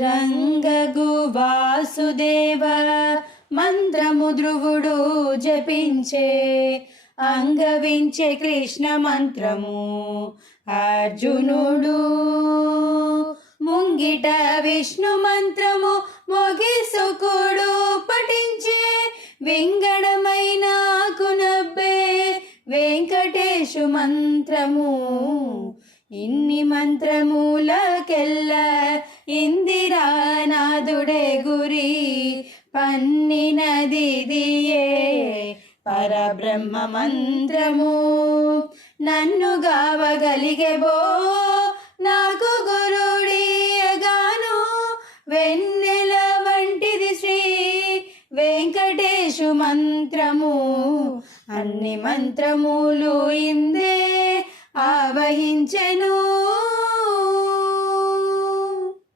రంగగు వాసుదేవ మంత్రము ధ్రువుడు జపించే, అంగవించే కృష్ణ మంత్రము అర్జునుడు. ముంగిట విష్ణు మంత్రము మొగిసుకుడు పఠించే, వింగడమైన కునబ్బే వెంకటేశు మంత్రము. ఇన్ని మంత్రములకెల్ల ఇందిరానాథుడే గురి, పన్నినదిదియే పరబ్రహ్మ మంత్రము. నన్ను గావగలిగెబో నాకు గురుడియగాను, వెన్నెల వంటిది శ్రీ వెంకటేశు మంత్రము. అన్ని మంత్రములు ఇందే ఆవహించెను,